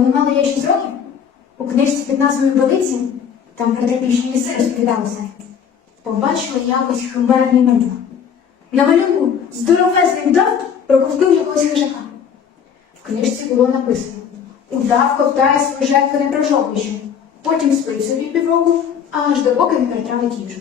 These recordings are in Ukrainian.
Коли мала я 6 років, у книжці під назвою Велиці, там про тропічні ліси розповідалося, побачила якось химерний малюнок. На малюнку здоровезний удав проковтнув якогось хижака. В книжці було написано Удав ковтає свою жертву не прожовуючи, потім спить собі півроку, аж допоки не перетравить їжу.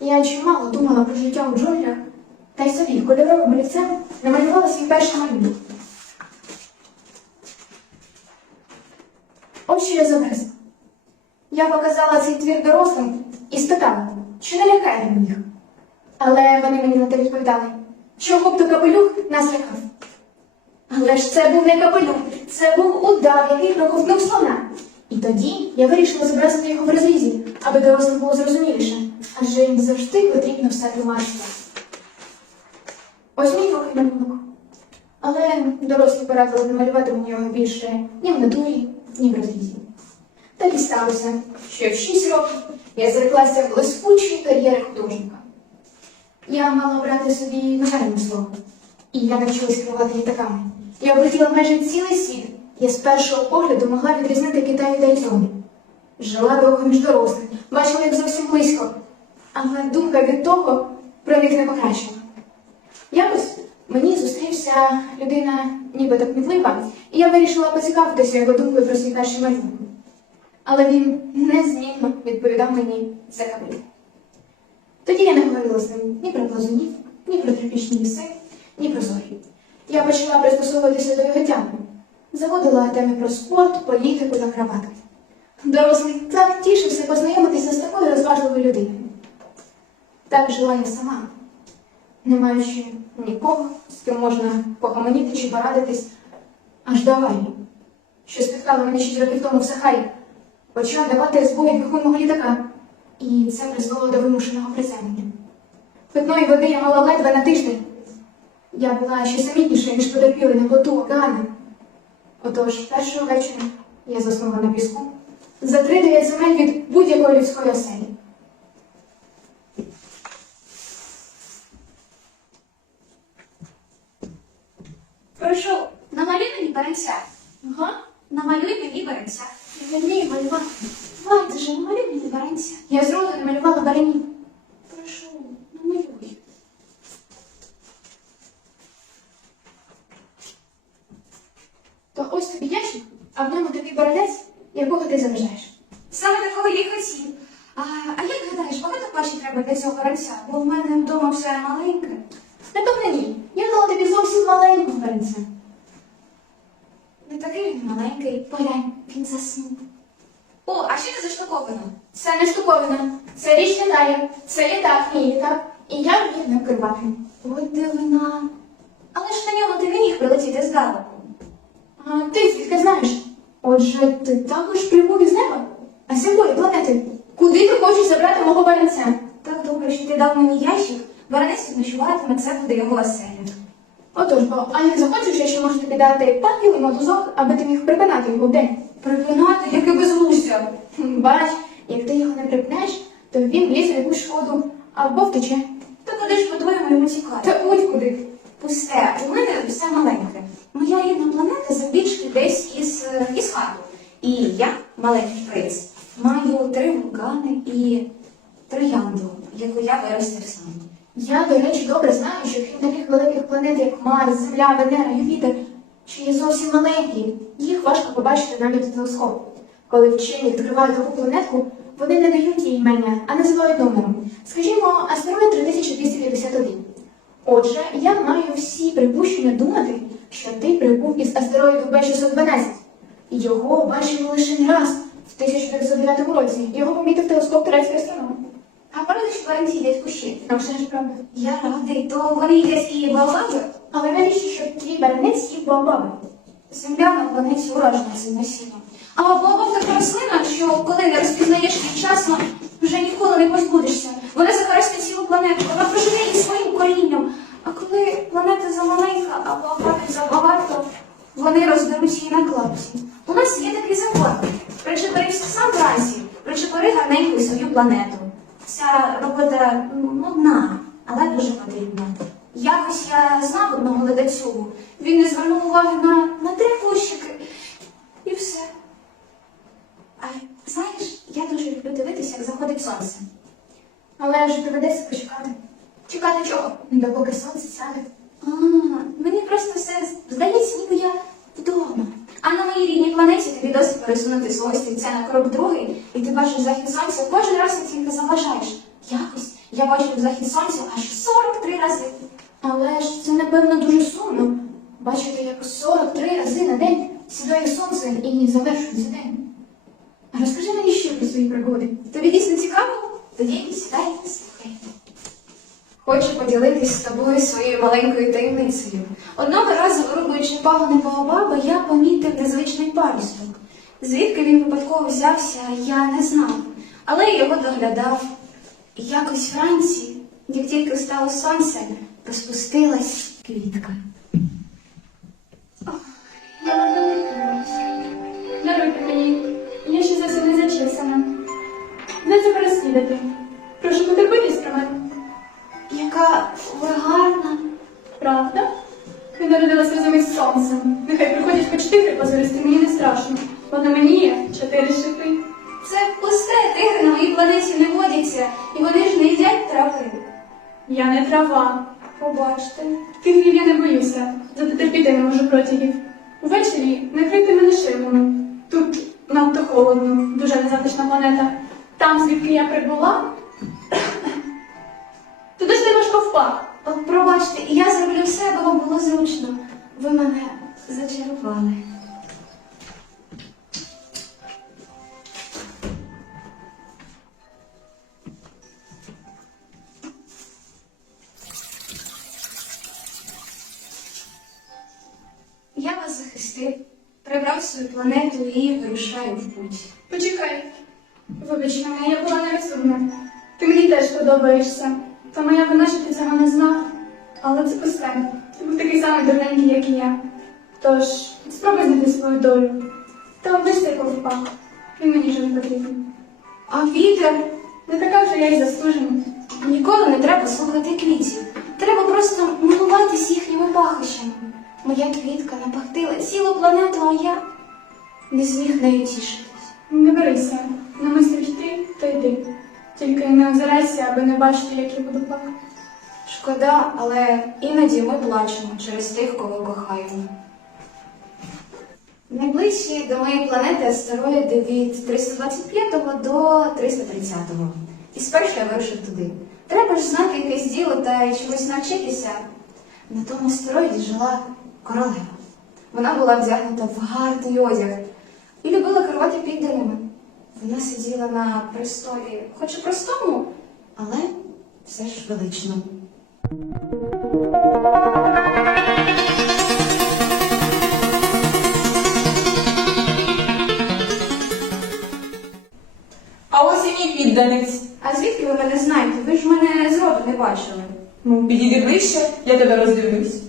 Я чимало думала про життя у джунглях, та й собі кольоровим олівцем намалювала свій перший малюнок. Що я зобразила. Я показала цей твір дорослим і спитала, чи не лякає він їх. Але вони мені на те відповідали, чого б то капелюх нас лякав. Але ж це був не капелюх, це був удав, який проковтнув слона. І тоді я вирішила зобразити його в розрізі, аби дорослим було зрозуміліше, адже їм завжди потрібно все тлумачити. Ось мій другий малюнок. Але дорослі порадили не малювати мені його більше ні в натурі, ні в розрізі. Так і сталося, що в 6 років я зреклася в блискучій кар'єри художника. Я мала обрати собі навчальне слово, і я навчилась керувати літаками. Я облетіла майже цілий світ. Я з першого погляду могла відрізнити Китай від Айзони. Жила довго між дорослих, бачила їх зовсім близько, але думка від того про них не покращила. Якось мені зустрівся людина нібито кмітлива, і я вирішила поцікавитися його думкою про свій перший малюнок. Але він незмінно відповідав мені за капелюх. Тоді я не говорила з ним ні про плазунів, ні про тропічні ліси, ні про зорі. Я почала пристосовуватися до його тями. Заводила теми про спорт, політику та краватки. Дорослий так тішився познайомитися з такою розважливою людиною. Так жила я сама, не маючи нікого, з ким можна погомоніти чи порадитись, аж до аварії, що спіткала мене 6 років тому в Сахарі, почала давати збої двигун літака, і це призвело до вимушеного приземлення. Питної води я мала ледве на тиждень. Я була ще самітніша, ніж потерпіли на плоту океану. Отож, першого вечора я заснула на піску, за три дев'ять земель від будь-якої людської оселі. Прошу, намалюй мені беренця. Ага, Намалюй мені беренця. я не вмію малювати. Майте же, намалюй мені беренця. Я зроду не малювала баранів. Прошу, намалюй. То ось тобі ящик, а в ньому тобі баранець, якого ти заважаєш. Саме такого я й хотів. А, а як гадаєш, багато паші треба для цього беренця? Бо в мене вдома все маленьке. Напевно, ні. Я дала тобі зовсім маленького баранця. Не такий він маленький. Поглянь, він заснув. О, а що це заштуковано? Це не штуковина, це річ літає, це літак, мій літак, і я вмію ним керувати. Ой, дивина. Але ж на ньому ти не міг прилетіти здалеку. А ти звідки знаєш? Отже, ти також прибув із неба? А з якої планети? Куди ти хочеш забрати мого баранця? Так добре, що ти дав мені ящик, баранець відночуватиме, це буде його оселя. Отож, бо, а як захочеш, я ще можу тобі дати паків і мотузок, аби ти міг припинати його вдень. Припинати, яке безглуздя. Бач, як ти його не припнеш, то він влізе в якусь шкоду або втече. Та куди ж по-твоєму йому тікати? Та будь-куди. Пусте, у мене все маленьке. Моя рідна планета завбільшки десь із, е, із хату. І я, маленький принц, маю три вулкани і троянду, яку я виростив сам. Я, до речі, добре знаю, що крім таких великих планет, як Марс, Земля, Венера, Юпітер, що є зовсім маленькі, їх важко побачити навіть у телескоп. Коли вчені відкривають таку планетку, вони не дають їй імення, а називають номером. Скажімо, астероїд 3251. Отже, я маю всі припущення думати, що ти прибув із астероїду Б612. Його бачили лише не раз в 1909 році. Його помітив телескоп турецький астроном. А правда, що баранці йдуть кущі? А все ж правда. Я радий, то вони йдуть і балаби. Але навіщо, щоб твій баранець їв баобаби? Земля на планеті уражена цим насінням. А баобаб така рослина, що коли не розпізнаєш її вчасно, вже ніколи не позбудешся. Вона захарастить цілу планету, вона проживе її своїм корінням. А коли планета замаленька, а баобабів забагато, вони роздадуть її на клапці. У нас є такий закон. Причепорився сам вранці, причепори гарненьку свою планету. Ця робота ну, нудна, але дуже потрібна. Якось я знав одного глядацю. Він не звернув уваги на, на три кущики. і все. А знаєш, я дуже люблю дивитися, як заходить сонце. Але ж доведеться почекати. Чекати чого? Допоки сонце сяде. А, мені просто все здається, ніби я вдома. А на моїй рідній планеті тобі досить пересунути свого стільця на крок другий, і ти бачиш захід сонця кожен раз, як тільки заважаєш. Якось я бачу захід сонця аж 43 рази. Але ж це, напевно, дуже сумно. Бачити, як 43 рази на день сідає сонце і завершується день. Розкажи мені ще про свої пригоди. Тобі дійсно цікаво? Тоді сідай. Хочу поділитись з тобою своєю маленькою таємницею. Одного разу, вирубуючи пагони Баобаба, я помітив незвичний паросток. Звідки він випадково взявся, я не знав, але його доглядав. Якось вранці, як тільки встало сонце, розпустилась квітка. Даруйте мені, я ще зовсім не зачесана. Не треба розслідати. Прошу потерпитись про мене. Яка ви гарна! Правда? Ти народилася разом із сонцем. Нехай приходять хоч тигри позористи, мені не страшно. Бо на мені є чотири шипи. Це пусте, тигри на моїй планеті не водяться, і вони ж не їдять трави. Я не трава. Побачте. Тигрів я не боюся, зате терпіти не можу протягів. Я вас захистив, прибрав свою планету і вирушаю в путь. Почекай. Вибач мене, я була нерозумна. Ти мені теж подобаєшся. Та моя вина, що ти цього не знав. Але це пусте. Ти був такий самий дурненький, як і я. Тож, спробуй знайти свою долю. Та облиш цей ковпак. Він мені вже не потрібен. А вітер Не така вже я й заслужена. Ніколи не треба слухати квітів. Треба просто милуватись їхніми пахощами. Моя квітка напахтила цілу планету, а я не зміг нею тішитись. Не берися. Намислив йти, то йди. Тільки не озирайся, аби не бачити, як я буду плакати. Шкода, але іноді ми плачемо через тих, кого кохаємо. Найближчі до моєї планети астероїди від 325 до 330. І спершу я вирушив туди. Треба ж знати якесь діло та й чомусь навчитися. На тому астероїді жила королева. Вона була вдягнута в гарний одяг і любила керувати підданими. Вона сиділа на престолі, хоч і простому, але все ж величному. А ось і мій підданець. А звідки ви мене знаєте? Ви ж мене зроду не бачили. Ну, підійди ближче, я тебе роздивлюсь.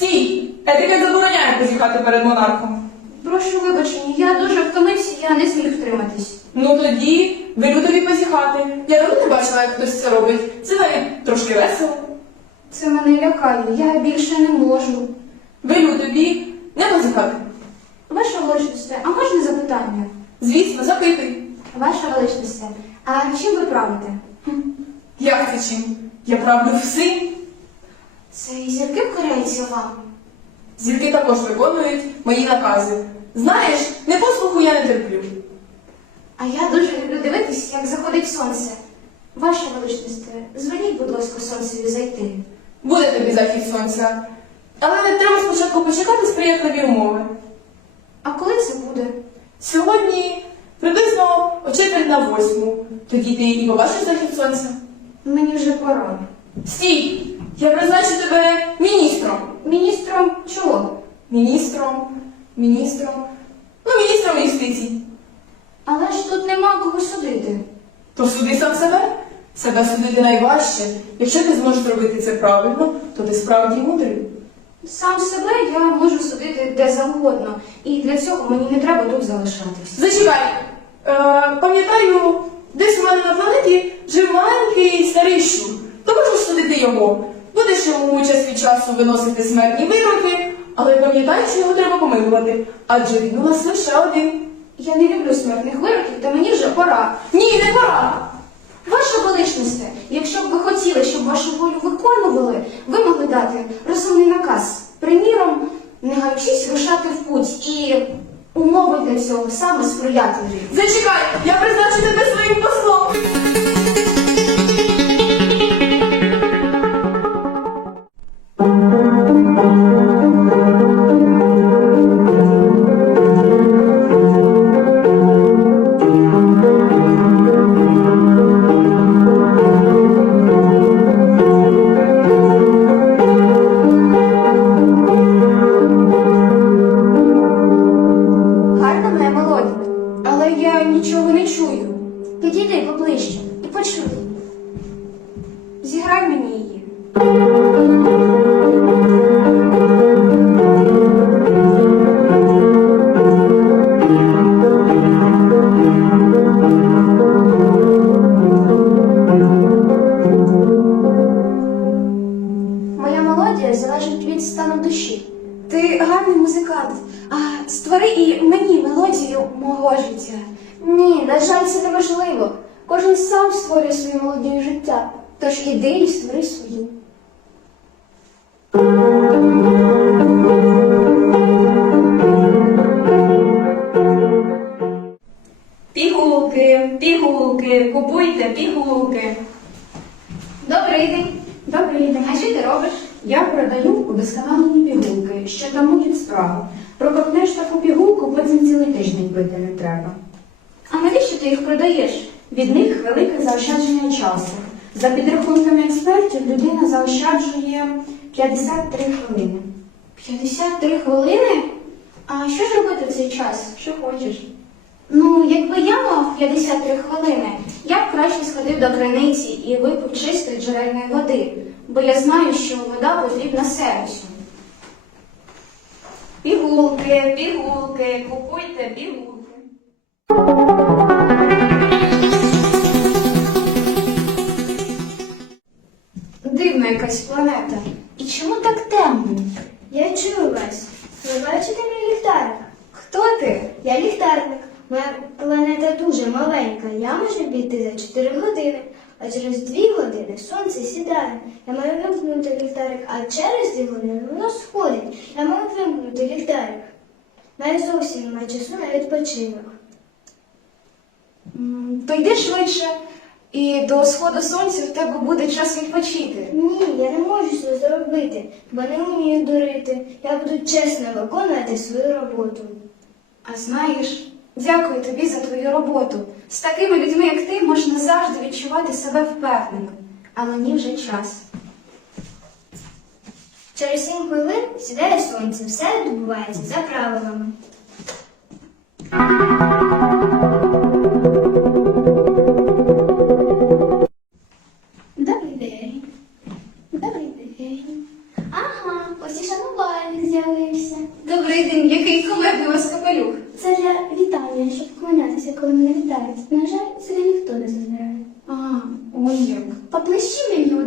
Стій! Етикет забороняє позіхати перед монархом. Прошу вибачення, я дуже втомився, я не зміг втриматись. Ну тоді велю тобі позіхати. Я давно не бачила, як хтось це робить. Це навіть трошки весело. Це мене лякає, я більше не можу. Велю тобі не позіхати. Ваша величність, а можна запитання? Звісно, запитуй. Ваша величність, а чим ви правите? Як це чим? Я правду всім. Це і зірки в Кореї вам? Зірки також виконують мої накази. Знаєш, не послуху я не терплю. А я дуже люблю дивитись, як заходить сонце. Ваша величність, звеліть, будь ласка, сонцеві зайти. Буде тобі захід сонця. Але не треба спочатку почекати сприятливі умови. А коли це буде? Сьогодні приблизно о четверть на восьму. Тоді ти і побачиш захід сонця. Мені вже пора. Стій! Я призначу тебе міністром. Міністром чого? Міністром, міністром. Ну, міністром юстиції. Але ж тут нема кого судити. То суди сам себе. Себе судити найважче. Якщо ти зможеш зробити це правильно, то ти справді мудрий. Сам себе я можу судити де завгодно, і для цього мені не треба тут залишатись. Зачекай. Е, пам'ятаю, десь у мене на планеті жив маленький старий щур. То можеш судити його. Будеш йому час від часу виносити смертні вироки, Але пам'ятай, що його треба помилувати, адже він у нас лише один. Я не люблю смертних вироків, та мені вже пора. Ні, не пора! Ваша величність, якщо б ви хотіли, щоб вашу волю виконували, ви могли дати розумний наказ. Приміром, не гаючись рушати в путь і умови для цього саме сприятливі. Зачекай, я призначу тебе своїм послом. Добрий день. Добрий день. А що ти робиш? Я продаю удосконалені пігулки, що тамують справу. Проковтнеш таку пігулку, потім цілий тиждень пити не треба. А навіщо ти їх продаєш? Від них велике заощадження часу. За підрахунками експертів, людина заощаджує 53 хвилини. 53 хвилини? А що ж робити в цей час? Що хочеш? Ну, якби я мав 53 хвилини, я б краще сходив до криниці і випив чистої джерельної води, бо я знаю, що вода потрібна серцю. Пігулки, пігулки, купуйте пігулки. Дивна якась планета. І чому так темно? Я чую вас. Ви бачите мій ліхтарик? Хто ти? Я ліхтарник. Моя планета дуже маленька. Я можу піти за 4 години, а через 2 години сонце сідає. Я маю вимкнути ліхтарик, а через 2 години воно сходить. Я маю вимкнути ліхтарик. Мене зовсім немає часу на відпочинок. То йди швидше, і до сходу сонця в тебе буде час відпочити. Ні, я не можу цього зробити, бо не вмію дурити. Я буду чесно виконувати свою роботу. А знаєш, дякую тобі за твою роботу. З такими людьми, як ти, можна завжди відчувати себе впевненим. А мені вже час. Через сім хвилин сідає сонце, все відбувається за правилами.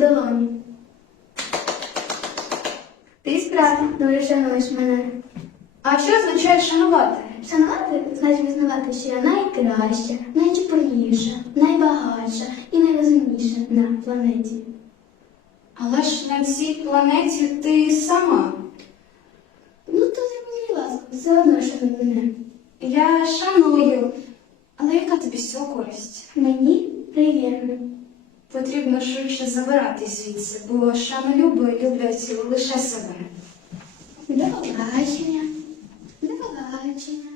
Долоні. Ти справді дуже шануєш мене. А що означає шанувати? Шанувати значить визнавати, що я найкраща, найчепурніша, найбагатша і найрозумніша на планеті. Але ж на цій планеті ти сама. Ну, то зроби ласку, все одно шануй мене. Я шаную. Але яка тобі з цього користь? Мені приємно. Потрібно швидше забирати звідси, бо шанолюби люблять лише себе. До побачення. До побачення.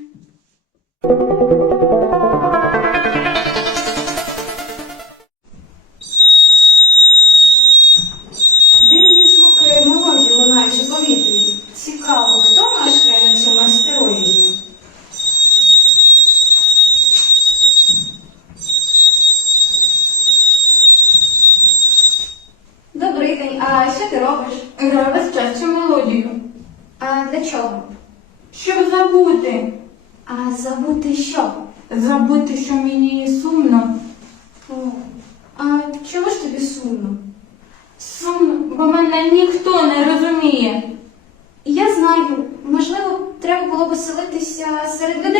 веселитися серед людей.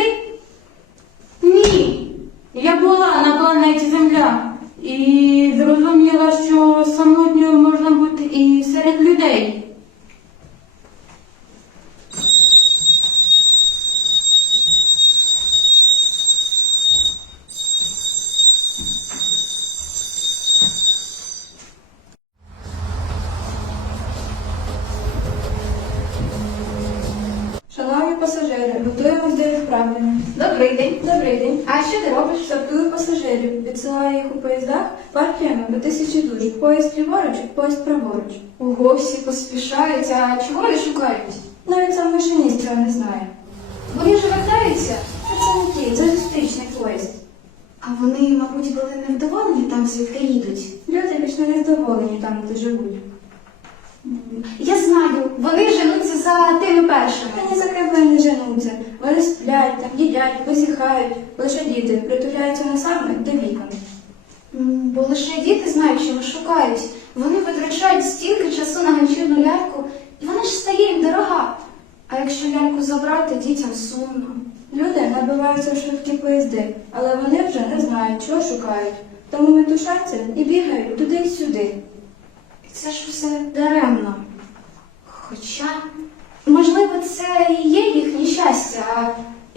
Поїзд праворуч. Ого, всі поспішають, а чого вони шукають? Навіть сам машиніст цього не знає. Вони ж вертаються. Та це не це зустрічний поїзд. А вони, мабуть, були невдоволені там, звідки їдуть. Люди вічно незадоволені там, де живуть. Я знаю, вони женуться за тими першими. Вони за не женуться. Вони сплять, там їдять, посіхають. Лише діти притуляються носами до вікон. Бо лише діти знають, що чого шукають. Вони витрачають стільки часу на ганчірну ляльку, і вона ж стає їм дорога. А якщо ляльку забрати, дітям сумно. Люди набиваються в швидкі поїзди, але вони вже не знають, чого шукають. Тому метушаться і бігають туди й сюди. І це ж все даремно. Хоча, можливо, це і є їхнє щастя, а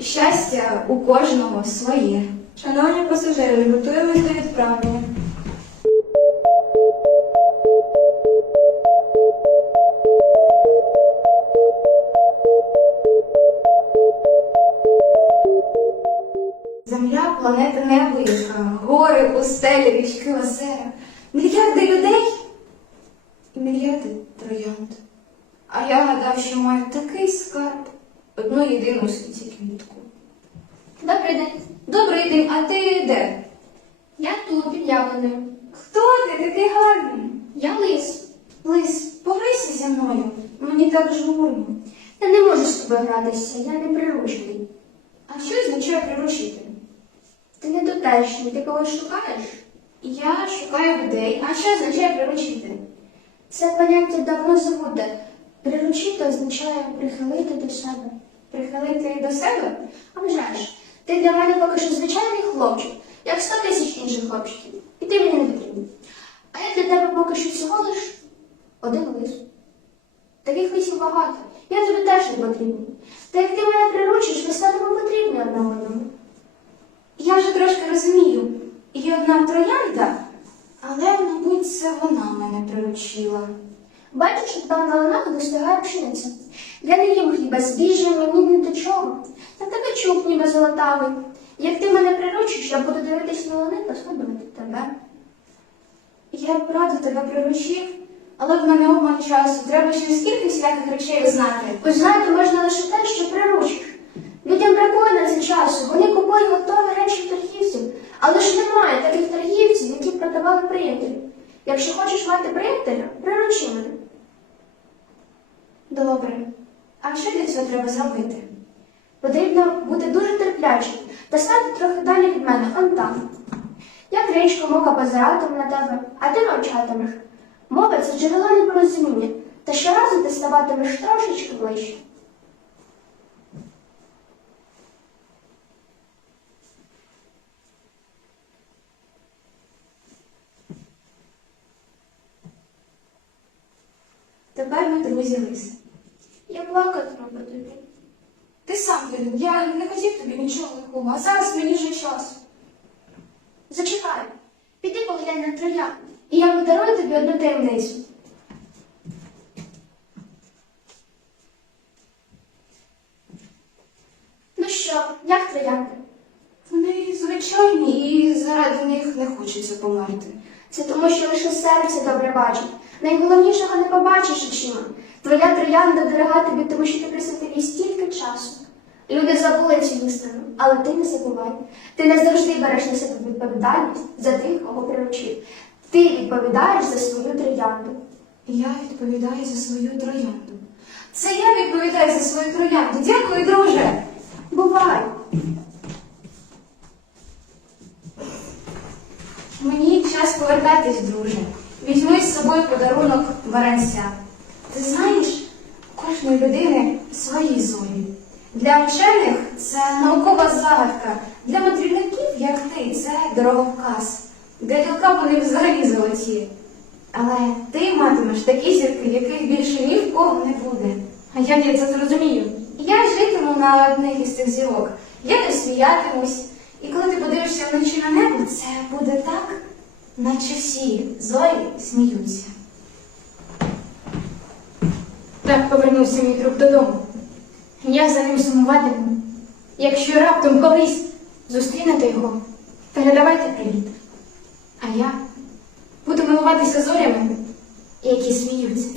щастя у кожного своє. Шановні пасажири, готуємось до відправлення. Пустелі, річки, озера, мільярди людей і мільярди троянд. А я гадав, що маю такий скарб, одну єдину у світі квітку. Добрий день. Добрий день, а ти де? Я тут під яблунею. Хто ти? Такий гарний. Я лис. Лис, пограйся зі мною. Мені так журно. Я не можу з тобою гратися, я не приручений. А що означає приручити? Ти не тутешній, ти когось шукаєш? Я шукаю людей. А що означає приручити? Це поняття давно забуде. Приручити означає прихилити до себе. Прихилити до себе? А вже ж, ти для мене поки що звичайний хлопчик, як сто тисяч інших хлопчиків. І ти мені не потрібен. А я для тебе поки що всього лиш один лис. Таких лисів багато. Я тобі теж не потрібен. Та як ти мене приручиш, ми станемо потрібні одна одному. Я вже трошки розумію. Є одна троянда, але, мабуть, це вона мене приручила. Бачиш, що там на ланах достигає пшениця. Я не їм хліба з біжем, мені ні до чого. Я тебе чуб ніби золотавий. Як ти мене приручиш, я буду дивитись на лани та згадувати тебе. Я б радо тебе приручив, але в мене обман часу. Треба ще скільки всяких речей знати. Узнати можна лише те, що приручиш. Людям бракує на це часу. Вони купують готові речі торгівців, але ж немає таких торгівців, які продавали принтери. Якщо хочеш мати принтера, приручи мене. Добре. А що для цього треба зробити? Потрібно бути дуже терплячим та стати трохи далі від мене, он там. Я кричко мука позиратиму на тебе, а ти мовчатимеш. Мова це джерело непорозуміння, та щоразу ти ставатимеш трошечки ближче. Тепер ми друзі лиси. Я плакатиму по тобі. Ти сам винен. Я не хотів тобі нічого лихого, а зараз мені вже час. Зачекай, піди поглянь на троян, і я подарую тобі одну таємницю. Ну що, як троянди? Вони звичайні і заради них не хочеться померти. Це тому, що лише серце добре бачить. Найголовнішого не побачиш очима. Твоя троянда дорога тобі, тому що ти присвятив їй стільки часу. Люди забули цю істину, але ти не забувай. Ти не завжди береш на себе відповідальність за тих, кого приручив. Ти відповідаєш за свою троянду. Я відповідаю за свою троянду. Це я відповідаю за свою троянду. Дякую, друже. Бувай. Мені час повертатись, друже. Візьми з собою подарунок варанця. Ти знаєш, у кожної людини свої зорі. Для вчених це наукова загадка. Для мандрівників, як ти, це дороговказ. Для ділка вони взагалі золоті. Але ти матимеш такі зірки, яких більше ні в кого не буде. А як я це зрозумію? Я житиму на одних із цих зірок. Я не сміятимусь. І коли ти подивишся вночі на небо, це буде так, наче всі зорі сміються. Так повернувся мій друг додому. Я за ним сумуватиму. Якщо раптом колись зустрінете його, передавайте привіт. А я буду милуватися зорями, які сміються.